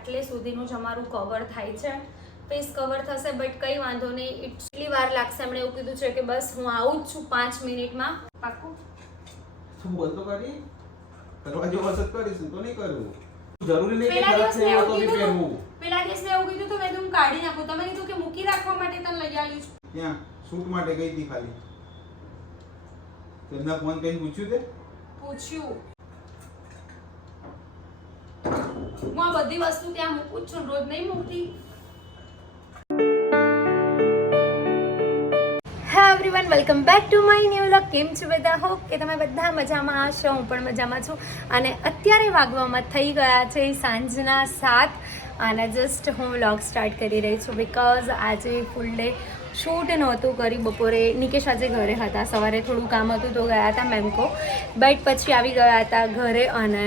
એટલે સુધીનું જ અમારું કવર થાય છે. ફેસ કવર થશે બટ કંઈ વાંધો નહીં. એટલી વાર લાગશે એમણે એવું કીધું છે કે બસ હું આવું જ છું પાંચ મિનિટમાં. પાક્કું તું બોલ તો કરી કરવા જેવો હશે તો તો નહીં કરું. જરૂરી નહીં કે ખરાબ છે એવું તો બી પહેરવું. પેલા દિવસ મેં એવું કીધું તો મેં તું કાઢી નાખું. તમે કીધું કે મૂકી રાખવા માટે તને લઈ આવી છું ત્યાં શૂટ માટે ગઈ હતી ખાલી. તેમના ફોન કઈ પૂછ્યું તે? પૂછ્યું. હું આ બધી વસ્તુ ત્યાં મૂકું છું, રોજ નહીં મૂકતી. હા everyone welcome back to my new vlog કેમ છો બધા? હોપ કે તમે બધા મજામાં હશો, હું પણ મજામાં છું. અને અત્યારે વાગવામાં થઈ ગયા છે સાંજના સાત અને જસ્ટ હું વ્લોગ સ્ટાર્ટ કરી રહી છું બિકોઝ આજે ફૂલ ડે શૂટ નહોતું કરી બપોરે નિકેશ આજે ઘરે હતા. સવારે થોડું કામ હતું તો ગયા હતા મેમકો. બટ પછી આવી ગયા હતા ઘરે અને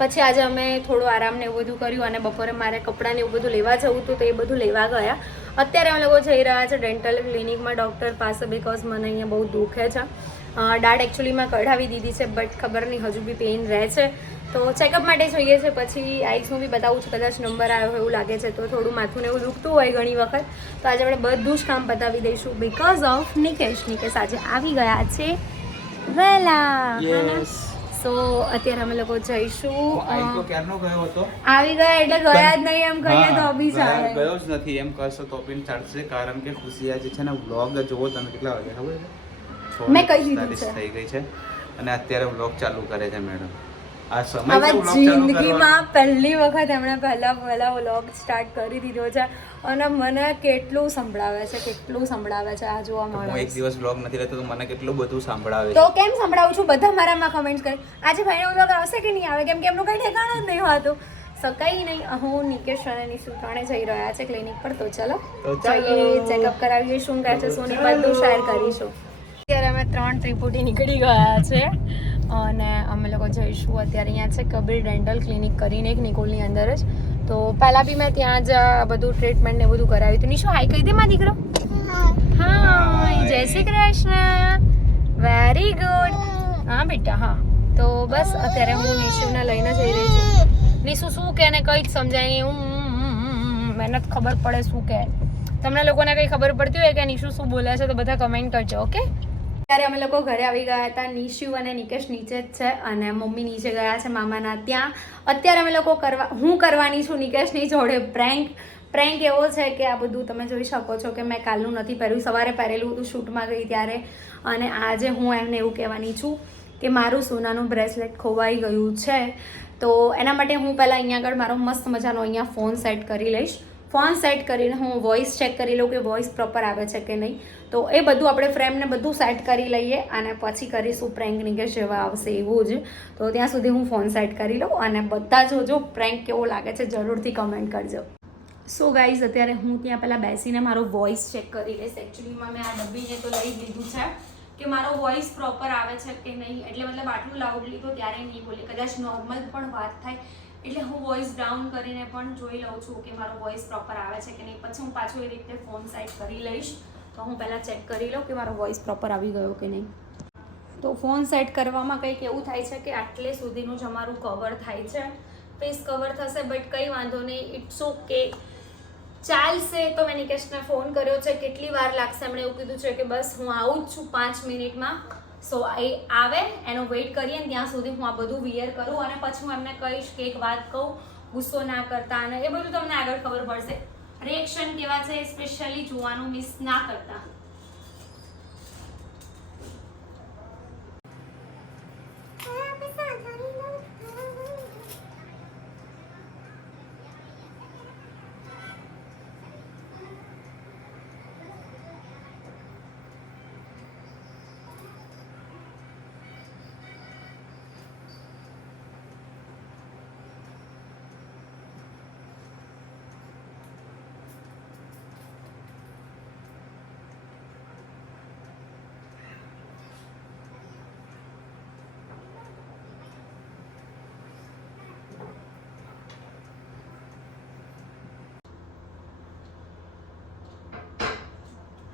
પછી આજે અમે થોડું આરામ ને એવું બધું કર્યું અને બપોરે મારે કપડાને એવું બધું લેવા જવું હતું તો એ બધું લેવા ગયા. અત્યારે અમે લોકો જઈ રહ્યા છે ડેન્ટલ ક્લિનિકમાં ડૉક્ટર પાસે બિકોઝ મને અહીંયા બહુ દુખે છે. દાઢ એકચ્યુઅલીમાં કઢાવી દીધી છે બટ ખબર નહીં હજુ બી પેઇન રહે છે. તો ચેકઅપ માટે જોઈએ છે પછી આઈસનું બી બતાવું છું કદાચ નંબર આવ્યો એવું લાગે છે તો થોડું માથું ને એવું દુખતું હોય ઘણી વખત. તો આજે આપણે બધું જ કામ બતાવી દઈશું બિકોઝ ઓફ નિકેશ. નિકેશ આજે આવી ગયા છે. વહેલા સો અત્યારે અમે લોકો જઈશું. ગયો હતો? આવી ગયા એટલે ગયા જ નહીં એમ કહીએ તો બી ચાલે ગયો જ નથી એમ કહેશો તો બી ચાલશે. કારણ કે ખુશી આજે છે ને વ્લોગ જોવો તમે કેટલા વાગે ખબર છે? મેં કહી દીધું છે. થઈ ગઈ છે. અને અત્યારે વ્લોગ ચાલુ કરે છે મેડમ. હવે. જિંદગીમાં પહેલી વખત એમણે પહેલા પહેલા વ્લોગ સ્ટાર્ટ કરી દીધો છે અને મને કેટલું સંભળાવે છે કેટલું સંભળાવે છે આ જોવા મળે એક દિવસ વ્લોગ નથી રહેતો તો મને કેટલું બધું સંભળાવે તો કેમ સંભળાવું છું? બધા મારામાં કમેન્ટ કરે. આજે ભાઈનો વ્લોગ આવશે કે નહીં આવે? કેમ કે એમનું કઈ ઠેકાણું જ નહીં હોતું. સકાઈ નહીં. હું નિકેશ અને નિશુ ત્રણે જઈ રહ્યા છે ક્લિનિક પર. તો ચલો. જઈએ ચેકઅપ કરાવીએ. શું કહે છે શું નહીં બધું શેર કરીશું. અત્યારે અમે ત્રણ ત્રિપુટી નીકળી ગયા છે. અને અમે લોકો જઈશું અત્યારે અહીંયા છે કબીર ડેન્ટલ ક્લિનિક કરીને એક નિકોલની અંદર જ. તો પહેલાં બી મેં ત્યાં જ બધું ટ્રીટમેન્ટ ને બધું કરાવ્યું હતું. નિશુ હાઈ કહી દે માં દીકરો. હા જય શ્રી કૃષ્ણ. વેરી ગુડ હા, બેટા, હા. તો બસ, અત્યારે હું નિશુને લઈને જઈ રહી છું. નિશુ, શું કે ને કંઈ જ સમજાય નહીં. હું મહેનત ખબર પડે શું કે તમને લોકોને કંઈ ખબર પડતી હોય કે નિશુ શું બોલે છે તો બધા કમેન્ટ કરજો ઓકે ત્યારે અમે લોકો ઘરે આવી ગયા હતા. નિશુ અને નિકેશ નીચે જ છે અને મમ્મી નીચે ગયા છે મામાના ત્યાં. અત્યારે અમે લોકો કરવા, હું કરવાની છું નિકેશની જોડે પ્રેન્ક પ્રેન્ક એવો છે કે આ બધું તમે જોઈ શકો છો કે મેં કાલનું નથી પહેર્યું. સવારે પહેરેલું હતું, શૂટમાં ગઈ ત્યારે. અને આજે હું એમને એવું કહેવાની છું કે મારું સોનાનું બ્રેસલેટ ખોવાઈ ગયું છે. તો એના માટે હું પહેલાં અહીંયા આગળ મારો મસ્ત મજાનો અહીંયા ફોન સેટ કરી લઈશ. ફોન સેટ કરીને હું વોઇસ ચેક કરી લઉં કે વોઇસ પ્રોપર આવે છે કે નહીં. તો એ બધું આપણે ફ્રેમને બધું સેટ કરી લઈએ અને પછી કરીશું પ્રેન્ક કે જેવા આવશે એવું જ. તો ત્યાં સુધી હું ફોન સેટ કરી લઉં અને બધા જોજો પ્રેન્ક કેવો લાગે છે જરૂરથી કમેન્ટ કરજો. સો ગાઈઝ અત્યારે હું ત્યાં પહેલાં બેસીને મારો વોઇસ ચેક કરી લઈશ. એકચ્યુઅલીમાં મેં આ ડબ્બીને તો લઈ લીધું છે, કે મારો વોઇસ પ્રોપર આવે છે કે નહીં? એટલે મતલબ આટલું લાઉડલી તો ત્યારે નહીં બોલી. કદાચ નોર્મલ પણ વાત થાય. એટલે હું વોઇસ ડાઉન કરીને પણ જોઈ લઉં છું કે મારો વોઇસ પ્રોપર આવે છે કે નહીં. પછી હું પાછો એ રીતે ફોન સાઈડ કરી લઈશ. તો હું પહેલાં ચેક કરી લઉં કે મારો વોઇસ પ્રોપર આવી ગયો કે નહીં. તો ફોન સેટ કરવામાં કંઈક એવું થાય છે કે આટલે સુધીનું જ અમારું કવર થાય છે. ફેસ કવર થશે બટ કંઈ વાંધો નહીં. ઇટ્સ ઓકે ચાલશે તો મેં નિકેશને ફોન કર્યો છે. કેટલી વાર લાગશે એમણે એવું કીધું છે કે બસ હું આવું જ છું પાંચ મિનિટમાં. સો એ આવે એનો વેઇટ કરીએ ત્યાં સુધી હું આ બધું વિયર કરું અને પછી હું એમને કહીશ કે એક વાત કહું, ગુસ્સો ના કરતા અને એ બધું તમને આગળ ખબર પડશે. રિએક્શન કેવા છે સ્પેશિયલી જોવાનું મિસ ના કરતા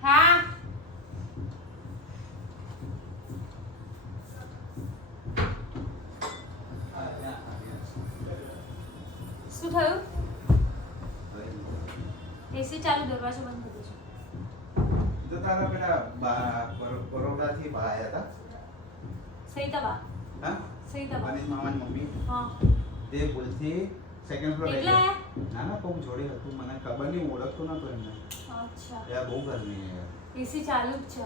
હા શું થયું એસી ચાલુ દરવાજો બંધ કરી દેજો. તો તારા પેલા બા- બરો- બરોડાથી બા આયા હતા સહિતા બા હા? સહિતા બા મનીષ મામાની મમ્મી? હા. તે ભૂલથી સેકન્ડ ફ્લોર એટલે ના ના કોક જોડે હતું. મને ખબર નહીં ઓળખતો નતો એમને. અચ્છા. યાર બહુ ગરમી છે. યાર એસી ચાલુ જ છે.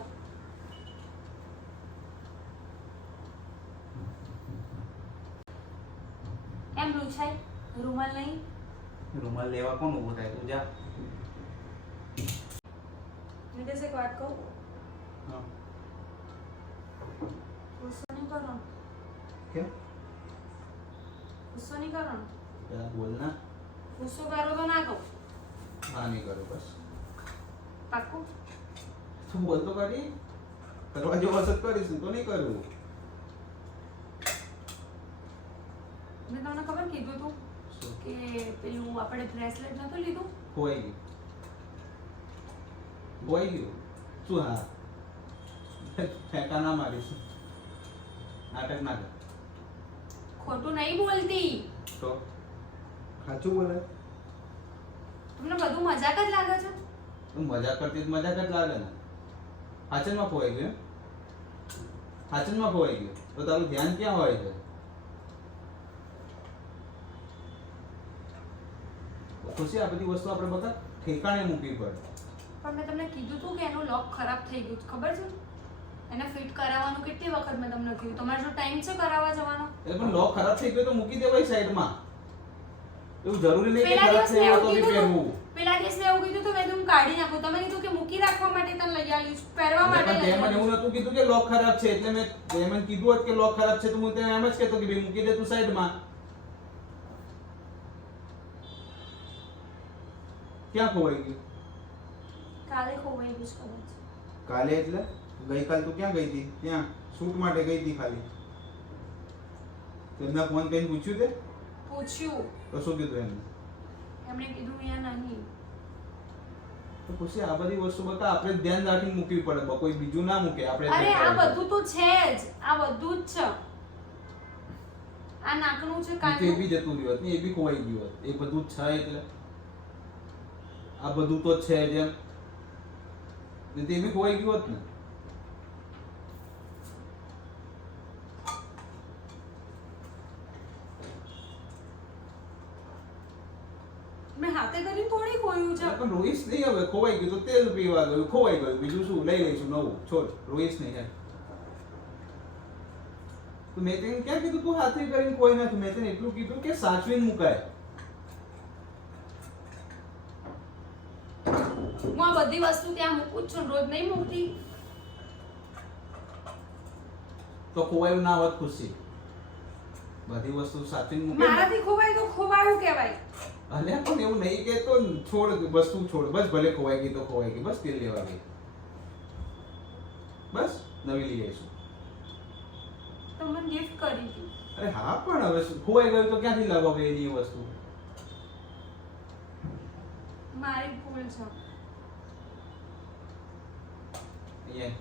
એમ રૂછાય રૂમાલ નહીં? રૂમાલ લેવા કોણ ઊભું થાય? તું જા. નિતેશ એક વાત કહું હા. ગુસ્સો નહીં કરો કેમ ગુસ્સો નહીં કરો બોલ ના ગુસ્સો કરો તો ના કહું હા નહીં કરો બસ પાક્કું તું બોલ તો કરી કરવા જેવો હશે કરીશું નહીં તો નહીં કરું મેં તમને ખબર કીધું તું કે પેલું આપણે બ્રેસલેટ નતું લીધું હોય ગયું ખોવાઈ ગયું. શું હા? ફેંકા ના મારીશ. નાટક ના કર. ખોટું નહીં બોલતી. તો? સાચું બોલે? તમને બધું મજાક જ લાગે છે? તું મજાક કરતી તો મજાક જ લાગે ને. હાચનમાં ખોવાઈ ગયું હાચનમાં ખોવાઈ ગયું. તો તારું ધ્યાન ક્યાં હોય છે? ખુશી આ બધી વસ્તુ આપણે બધા ઠેકાણે મૂકવી પડે. પણ મેં તમને કીધું હતું કે એનું લોક ખરાબ થઈ ગયું ખબર છે? એને ફિટ કરાવવાનું કેટલી વખત મેં તમને કીધું? તમારે જો ટાઈમ છે કરાવવા જવાનો? એટલે પણ લોક ખરાબ થઈ ગયો તો મૂકી દેવાય સાઈડમાં એવું જરૂરી નહીં કે ખરાબ થઈ ગયો તો બી પહેરવું. પેલા દિવસ મેં એવું કીધું તો મેં તું કાઢી નાખું. તમે કીધું કે મૂકી રાખવા માટે તને લઈ આવી પહેરવા માટે લઈ એવું. નતું કીધું કે લોક ખરાબ છે એટલે મેં તે કીધું હતું કે લોક ખરાબ છે તો હું તને એમ જ કહેતો કે ભાઈ મૂકી દે તું સાઈડમાં ક્યાં ખોવાઈ ગયું? કાલે ખોવાઈ ગયું છે કદાચ કાલે એટલે? ગઈકાલ તું ક્યાં ગઈ હતી? ત્યાં? શૂટ માટે ગઈ હતી ખાલી. તેમના ફોન કરીને પૂછ્યું તે? પૂછ્યું. તો શું કીધું એમને? એમણે કીધું અહીંયા નહીં. તો પછી આ બધી વસ્તુ બતા આપણે ધ્યાન રાખીને મૂકવી પડે બ- કોઈ બીજું ના મૂકે આપણે અરે આ બધું તો છે જ. આ બધું જ છે. આ નાકનું છે ઈ એ બી જતું રહ્યું હતું એ બી ખોવાઈ ગયું હતું. એ બધું જ છે એટલે. આ બધું તો છે જેમ તે બી ખોવાઈ ગયું હોત ને. મેં હાથે કરીને થોડી ખોયું છે. પણ રોઈશ નહીં હવે ખોવાઈ ગયું તો તેલ પીવા ગયું ખોવાઈ ગયું. બીજું શું? લઈ લઈશું નવું. છોડ રોઈશ નહીં હે તો મેં તને ક્યાં કીધું તું હાથે કરીને કોઈ નથી મેં તેને એટલું કીધું કે સાચવીને મુકાય. હું આ બધી વસ્તુ ત્યાં મૂકું છું રોજ નહીં મૂકતી. તો ખોવાયું ના હોત ખુશી બધી વસ્તુ સાચવીને મૂકે મારાથી ખોવાય તો ખોવાયું કહેવાય. અલે પણ એવું નહીં કે તો છોડ વસ્તુ છોડ. બસ ભલે ખોવાઈ ગઈ તો ખોવાઈ ગઈ. બસ તેલ લેવા ગઈ. બસ નવી લઈ આવીશું. તમને ગિફ્ટ કરી હતી અરે હા પણ હવે ખોવાઈ ગયું તો ક્યાંથી લાવવા ગઈ એની વસ્તુ? મારી ભૂલ છે. અહીંયા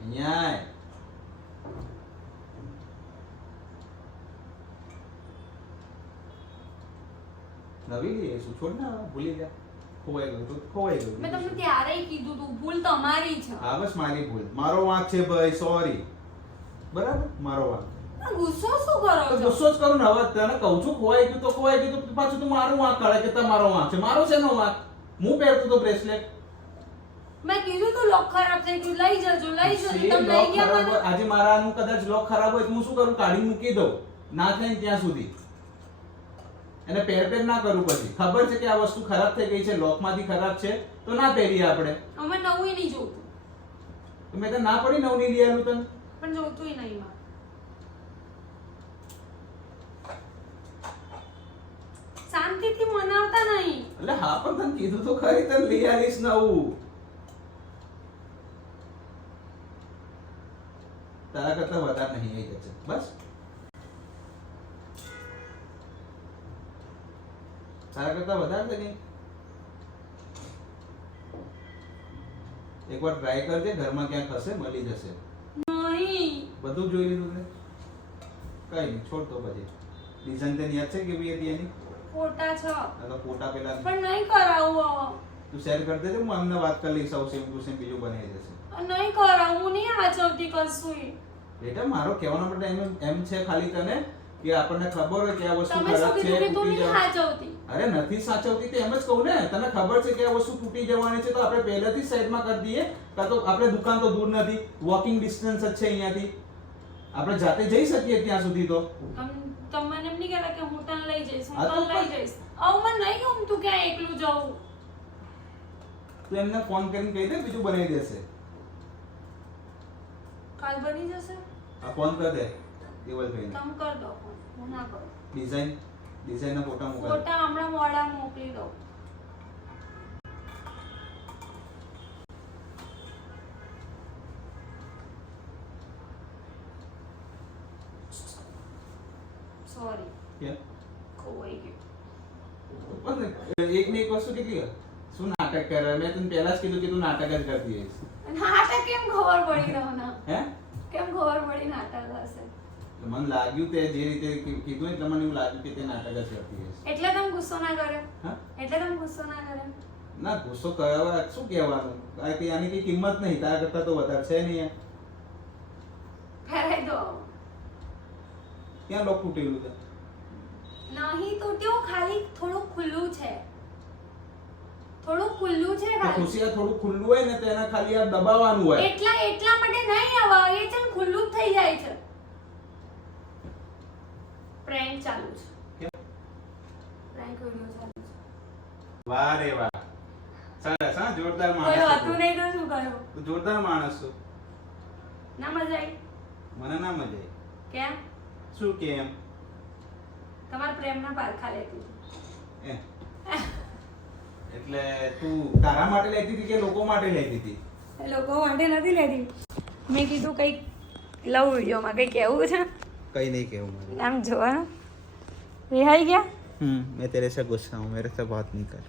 અહીંયા. નવી લઈ આવીશું છોડ ના ભૂલી જા ખોવાઈ ગયું તો ખોવાઈ ગયું મેં તમને ત્યારે કીધું તું ભૂલ તમારી છે હા બસ મારી ભૂલ મારો વાંક છે ભાઈ સોરી બરાબર મારો વાંક ગુસ્સો શું કરો છો ગુસ્સો જ કરું ને હવે તને કહું છું ખોવાઈ ગયું તો ખોવાઈ ગયું તો પાછું તું મારું વાંક કાઢે કે તમારો વાંક છે મારો છે નો વાંક હું પહેરતો તો બ્રેસલેટ લોક ખરાબ થઈ ગયું લઈ જજો લઈ જજો. તમે લઈ ગયા મને આજે મારાનું કદાચ લોક ખરાબ હોય તો હું શું કરું? કાઢી મૂકી દઉં. ના થાય ત્યાં સુધી. એને પેર પેર ના કરું પછી. ખબર છે કે આ વસ્તુ ખરાબ થઈ ગઈ છે લોકમાંથી ખરાબ છે તો ના પહેરીએ આપણે. અમે નવું નહીં જોતું. તો મેં તો ના પડી નવ નહીં લઈ આવ્યું તને? પણ જોતું નહીં શાંતિથી મનાવતા નહીં. એટલે હા પણ તને કીધું તો ખરી તને લઈ આવીશ નવું. તારા કરતા વધારે નહીં આવી જશે બસ. તારા કરતા વધારે છે નહીં? એકવાર ટ્રાય કરજે ઘરમાં ક્યાંક હશે મળી જશે. નહીં. બધું જોઈ લીધું ને કઈ નહીં છોડ તો પછી. ડિઝાઇન તને યાદ છે કેવી હતી એની? ફોટા છ. એટલે ફોટા પેલા પણ નહીં કરાવું. તું શેર કરી દેજે હું એમને વાત કરી લઈશ સેમ ટુ સેમ બીજું બની જશે નહીં કરાવું હું નહીં આચવતી કશું બેટા મારો કહેવાનો મતલબ એમ એમ છે ખાલી તને કે આપણને ખબર હોય કે આ વસ્તુ ખરાબ છે તું તૂટી નહીં આચવતી અરે નથી સાચવતી તે એમ જ કહું ને. તને ખબર છે કે આ વસ્તુ તૂટી જવાની છે તો આપણે પહેલેથી સાઈડમાં કરી દઈએ. કાં તો આપણે દુકાન તો દૂર નથી વોકિંગ ડિસ્ટન્સ જ છે અહીંયાથી. આપણે જાતે જઈ શકીએ ત્યાં સુધી તો. તમને તમે મને એમ નહીં કહેતા કે હું તને લઈ જઈશ હું તને લઈ જઈશ. હવે મને નહીં તું ક્યાં એકલું જવું. તું એમને ફોન કરીને કહી દે બીજું બનાવી દેશે. કાલ બની જશે? આ ફોન કર દે દેવલભાઈને તમે કર દો હું ના કરું. ડિઝાઇન ડિઝાઇનના ફોટા મોકલ. ફોટા હમણાં મોડા મોકલી દો સોરી કેમ? ખોવાઈ ગયું. એક ને એક વસ્તુ કેટલી શું નાટક કરે મેં તને પહેલા જ કીધું કે તું નાટક જ કરતી હોઈશ. નાટક કેમ ખબર પડી તમને? હે? કેમ ખબર પડી નાટક હશે? મને લાગ્યું તે જે રીતે કીધું એટલે મને એવું લાગ્યું કે તે નાટક જ કરતી હશે એટલે તમે ગુસ્સો ના કર્યો? એટલે તમે ગુસ્સો ના કર્યો? ના ગુસ્સો કરવા શું કહેવાનું? કારણ કે આની કઈ કિંમત નહીં તારા કરતા તો વધારે છે નહીં. ફેરાઈ દો. ક્યાં લોક તૂટેલું છે? નહીં તૂટ્યું ખાલી થોડું ખુલ્લું છે. થોડું ખુલ્લું છે ખાલી ખુશી થોડું ખુલ્લું હોય ને તો એને ખાલી આ દબાવવાનું હોય. એટલા એટલા માટે નહીં આવા એ છે ને ખુલ્લું જ થઈ જાય છે. પ્રેન્ક ચાલુ છે? પ્રેન્ક વિડિયો ચાલુ છે. વાહ રે વાહ. સરસ હા જોરદાર કોઈ હતું. નહીં તો શું કરું તું જોરદાર માણસ છું. ના મજા આવી. મને ના મજા આવી. કેમ? શું કેમ? તમારા પ્રેમના પારખા લેતી. એ. એટલે તું તારા માટે લેતી હતી કે લોકો માટે લેતી હતી? લોકો માટે નથી લેતી. મેં કીધું કંઈક લવ વિડીયોમાં કંઈ કહેવું છે? કંઈ નહીં કહેવું આમ જોવાનું. રિહાઈ ગયા? હમ મેં તેરે સે ગુસ્સા હું મેરે સે વાત નહીં કર.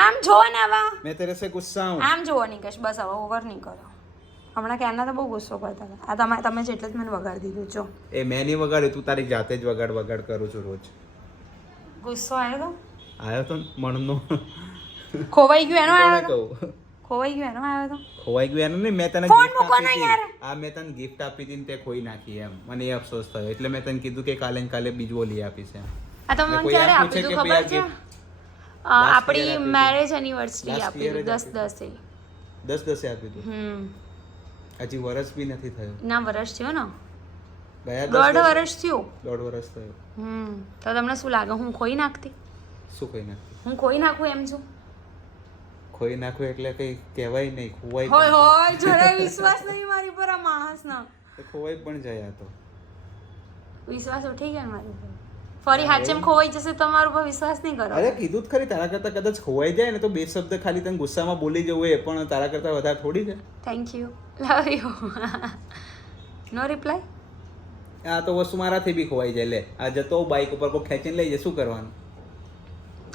આમ જો ને હવે મેં તેરે સે ગુસ્સા હું. આમ જોવો નહીં કશ બસ હવે ઓવર નહીં કરો. હમણાં ક્યારના તો બહુ ગુસ્સો કરતા હતા. આ તમે તમે જેટલે જ મને વગાડી દીધું છો એ મેં નહીં વગાડ્યું તું તારી જાતે જ વગાડ વગાડ કરું છું રોજ. ગુસ્સો આવ્યો તો? આવ્યો તો મનનો. ખોવાઈ ગયું એનો આવ્યો તો? ખોવાઈ ગયું એનો આવ્યો તો? ખોવાઈ ગયું એનો નહીં મેં તને ફોન મૂકો ના આપી યાર. આ મેં તને ગિફ્ટ આપી હતી ને તે ખોઈ નાખી એમ. મને એ અફસોસ થયો. એટલે મેં તને કીધું કે કાલે ને કાલે બીજો લઈ આપીશ એમ. આ તો મને ક્યારે આપ્યું આપી? તું ખબર છે? આપણી મેરેજ એનિવર્સરી આપી દસ આપી. દસે. દસ દસે આપ્યું હતું? હમ. હજી વર્ષ બી નથી થયું. ના વર્ષ થયો ને? દોઢ વર્ષ થયું? દોઢ વર્ષ થયું. હમ. તો તમને શું લાગે? હું ખોઈ નાખતી? શું ખોઈ નાખતી? હું ખોઈ નાખું એમ છું? ખોઈ નાખ્યું એટલે કઈ કહેવાય નહીં ખોવાય હોય હોય જરાય વિશ્વાસ નહીં મારી પર આ માણસનો. ખોવાઈ પણ જાય આ તો. વિશ્વાસ ઉઠી ગયો મારી પર. ફરી હાચેમ ખોવાઈ જશે તમારો પર વિશ્વાસ નહીં કરો. અરે કીધું જ ખરી તારા કરતા કદાચ ખોવાઈ જાય ને તો બે શબ્દ ખાલી તને ગુસ્સામાં બોલી જવું એ પણ તારા કરતા વધારે થોડી છે. Thank you love you no reply આ તો વસ્તુ મારાથી બી ખોવાઈ જાય લે. આ જતો બાઈક ઉપર કોઈ ખેંચીને લઈ જાય શું કરવાનું?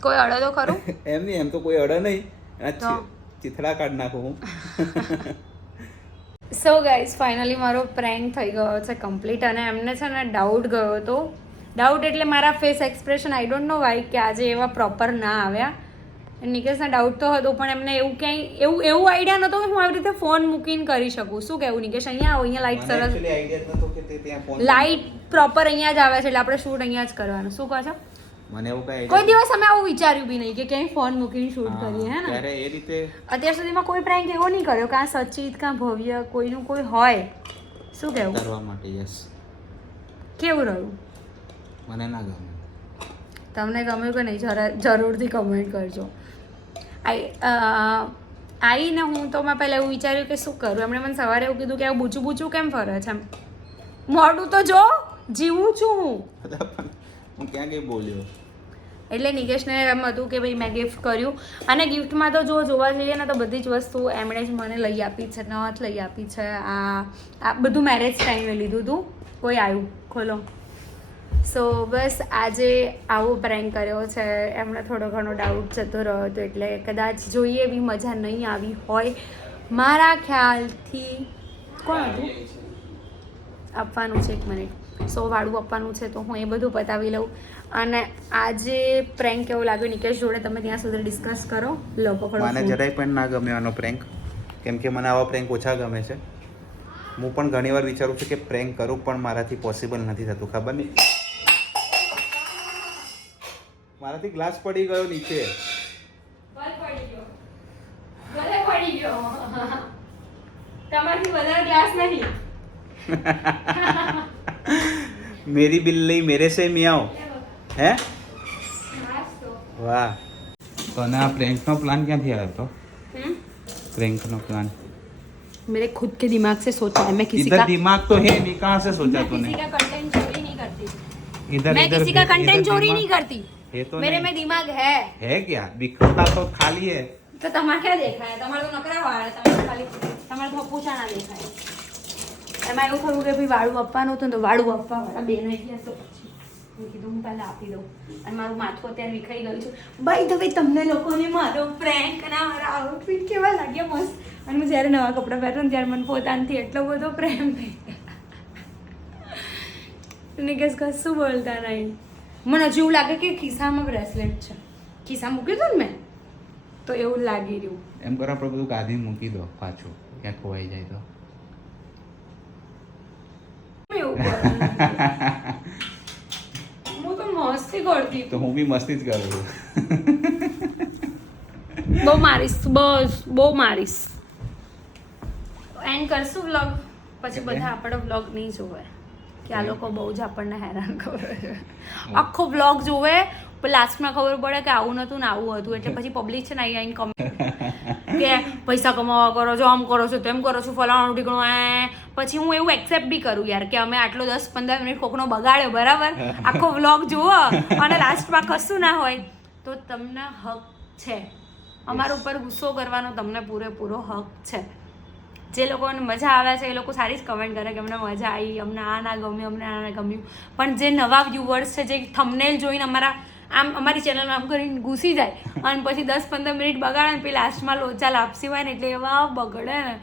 કોઈ અડે તો ખરું? એમ નહીં એમ તો કોઈ અડે નહીં. એના ચીથડા કાઢ નાખું હું. સો ગાઈઝ ફાઇનલી મારો પ્રેન્ક થઈ ગયો છે કમ્પ્લીટ અને એમને છે ને ડાઉટ ગયો હતો. ડાઉટ એટલે મારા face expression I don't know why કે આજે એવા પ્રોપર ના આવ્યા. નિકેશને ડાઉટ તો હતો પણ એમને એવું ક્યાંય એવું એવું આઈડિયા નહોતો કે હું આવી રીતે ફોન મૂકીને કરી શકું. શું કહેવું નિકેશ? અહીંયા આવો અહીંયા લાઇટ સરસ. લાઈટ પ્રોપર અહીંયા જ આવે છે એટલે આપણે શૂટ અહીંયા જ કરવાનું. શું કહો છો? મને એવું કઈ કોઈ દિવસ અમે આવું વિચાર્યું બી નહીં કે ક્યાંય ફોન મૂકીને શૂટ કરીએ હે ને? ત્યારે એ રીતે અત્યાર સુધીમાં કોઈ પ્રેન્ક એવો નહીં કર્યો કાં સચિત કાં ભવ્ય કોઈનું કોઈ હોય. શું કહેવું? કરવા માટે યસ કેવું રહ્યું? મને ના ગમે. તમને ગમ્યું કે નહીં જરા જરૂરથી કમેન્ટ કરજો. આઈ આવીને હું તો મેં પહેલાં એવું વિચાર્યું કે શું કરું? એમણે મને સવારે એવું કીધું કે આવું બૂચું બૂચું કેમ ફરે છે એમ. મોઢું તો જો જીવું છું હું. હું ક્યાં કઈ બોલ્યો? એટલે નિકેશને એમ હતું કે ભાઈ મેં ગિફ્ટ કર્યું. અને ગિફ્ટમાં તો જો જોવા જઈએ ને તો બધી જ વસ્તુ એમણે જ મને લઈ આપી છે નથ લઈ આપી છે. આ આ બધું મેરેજ ટાઈમે લીધું હતું કોઈ આવ્યું? ખોલો. સો બસ આજે આવો પ્રેન્ક કર્યો છે. એમણે થોડો ઘણો ડાઉટ જતો રહ્યો હતો એટલે કદાચ જોઈએ એવી મજા નહીં આવી હોય. મારા ખ્યાલથી કોણ હતું? આપવાનું છે એક મિનિટ સો વાળું આપવાનું છે તો હું એ બધું પતાવી લઉં. અને આજે પ્રેન્ક કેવું લાગ્યું નિકેશ જોડે તમે ત્યાં સુધી ડિસ્કસ કરો. લો પકડો મને જરાય પણ ના ગમે આનો પ્રેન્ક કેમ કે મને આવા પ્રેન્ક ઓછા ગમે છે. હું પણ ઘણીવાર વિચારું છું કે પ્રેન્ક કરું પણ મારાથી પોસિબલ નથી થતું ખબર નહીં. મારાથી ગ્લાસ પડી ગયો નીચે. ભલે પડી ગયો. ભલે પડી ગયો. તમારથી વધારે ગ્લાસ નહીં. મેરી બિલ્લી મેરે સે મિયાઓ હે ગ્લાસ તો વાહ તને આ પ્રેન્કનો પ્લાન ક્યાંથી આવ્યો હતો हम्म? प्रेंक नो प्लान मेरे खुद के दिमाग से सोचा है मैं किसी इधर का दिमाग तो है नहीं कहाँ से सोचा मैं तूने किसी का कंटेंट चोरी नहीं करती इधर मैं इधर किसी का इधर कंटेंट चोरी दिमाग- नहीं करती है तो मेरे नहीं। में दिमाग है है क्या दिखता तो खाली है તો તમારે ક્યાં દેખાય તમારે તો નકરા વાળ તમારે ખાલી તમારે તો પૂછા ના દેખાય એમાં એવું થયું કે ભાઈ વાળું આપવાનું હતું તો વાળું આપવા વાળા બેન ગયા તો પછી મેં કીધું હું પહેલાં આપી દઉં. અને મારું માથું અત્યારે વિખાઈ ગયું છે. ભાઈ તો ભાઈ તમને લોકોને મારો પ્રેન્ક ના મારા આઉટફિટ કેવા લાગ્યા મસ્ત? અને હું જ્યારે નવા કપડાં પહેરું ને ત્યારે મને પોતાનાથી એટલો બધો પ્રેમ થઈ એને કે કશું બોલતા નહીં. મને હજુ એવું લાગે કે ખિસ્સામાં બ્રેસલેટ છે. ખિસ્સા મૂક્યું હતું ને મેં? તો એવું લાગી રહ્યું. એમ કરો આપણે બધું ગાદી મૂકી દો પાછું. ક્યાં ખોવાઈ જાય તો. હું તો મસ્તી કરતી. તો હું બી મસ્તી જ કરું. છું બહુ મારીશ બસ બહુ મારીશ. એન્ડ કરશું વ્લોગ પછી બધા આપણો વ્લોગ નહીં જોવે કે આ લોકો બહુ જ આપણને હેરાન કરે છે. આખો વ્લોગ જોવે પણ લાસ્ટમાં ખબર પડે કે આવું નતું ને આવું હતું. એટલે પછી પબ્લિક છે ને અહીં આવીને કમેન્ટ કે પૈસા કમાવા કરો છો આમ કરો છો તેમ કરો છો ફલાણું ઢીકણું એ પછી હું એવું એક્સેપ્ટ બી કરું યાર કે અમે આટલો દસ પંદર મિનિટ કોકનો બગાડ્યો બરાબર? આખો વ્લોગ જુઓ અને લાસ્ટમાં કશું ના હોય. તો તમને હક છે. અમારા ઉપર ગુસ્સો કરવાનો તમને પૂરેપૂરો હક છે. જે લોકોને મજા આવે છે એ લોકો સારી જ કમેન્ટ કરે કે અમને મજા આવી અમને આ ના ગમ્યું અમને આ ના ગમ્યું. પણ જે નવા વ્યુઅર્સ છે જે થમનેલ જોઈને અમારા આમ અમારી ચેનલમાં આમ કરીને ઘૂસી જાય. અને પછી દસ પંદર મિનિટ બગાડે ને પછી લાસ્ટમાં લોચા લાપસી હોય ને એટલે એવા બગડે ને.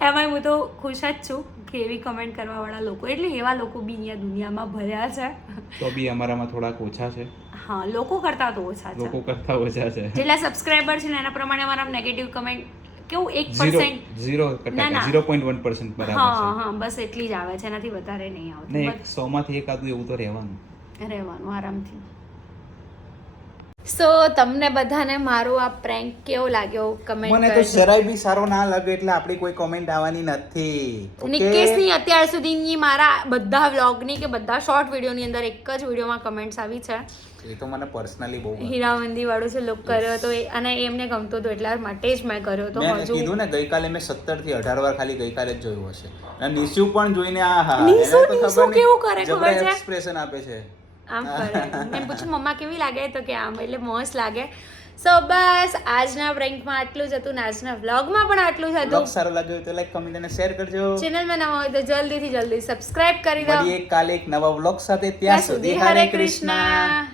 એમાં હું તો ખુશ જ છું કે એવી કમેન્ટ કરવાવાળા લોકો એટલે એવા લોકો બી અહીંયા દુનિયામાં ભર્યા છે. તો બી અમારામાં થોડાક ઓછા છે. હા લોકો કરતા તો ઓછા છે. લોકો કરતા ઓછા છે. જેટલા સબસ્ક્રાઇબર છે ને એના પ્રમાણે અમારા નેગેટિવ કમેન્ટ કેવું એક percent zero. Zero point one percent બરાબર હા હા બસ એટલી જ આવે છે. એનાથી વધારે નહીં આવતું. સો માંથી એકાદું એવું તો રહેવાનું. રહેવાનું આરામથી. સો તમને બધાને મારો આ પ્રેન્ક કેવો લાગ્યો? કમેન્ટ મને તો જરાય બી સારો ના લાગે એટલે આપણી કોઈ કોમેન્ટ આવવાની નથી? નિકેશની અત્યાર સુધીની મારા બધા વ્લોગની કે બધા શોર્ટ વિડીયોની અંદર એક જ વિડીયોમાં કમેન્ટ્સ આવી છે. એ તો મને પર્સનલી બહુ. હીરામંદી વાળો છે લુક કર્યો હતો અને એમને ગમતો હતો એટલા માટે જ મેં કર્યો હતો મેં કીધું ને ગઈકાલે મેં સત્તરથી અઢાર વાર ખાલી ગઈકાલે જ જોયું હશે. અને નિશુ પણ જોઈને આ હા નિશુ, નિશુ કેવું કરે ખબર છે? એક્સપ્રેશન આપે છે. આમ કરે. મેં પૂછ્યું મમ્મા કેવી લાગે? તો કે આમ એટલે મસ્ત લાગે. સો બસ આજના પ્રેન્કમાં આટલું જ હતું ને આજના વ્લોગમાં પણ આટલું જ હતું. સારું લાગ્યું તો લાઈક કમેન્ટ અને શેર કરજો. ચેનલમાં નવા હોય તો જલ્દીથી જલ્દી સબસ્ક્રાઇબ કરી દો. કાલે એક નવા વ્લોગ સાથે. ત્યાં સુધી હરે કૃષ્ણ.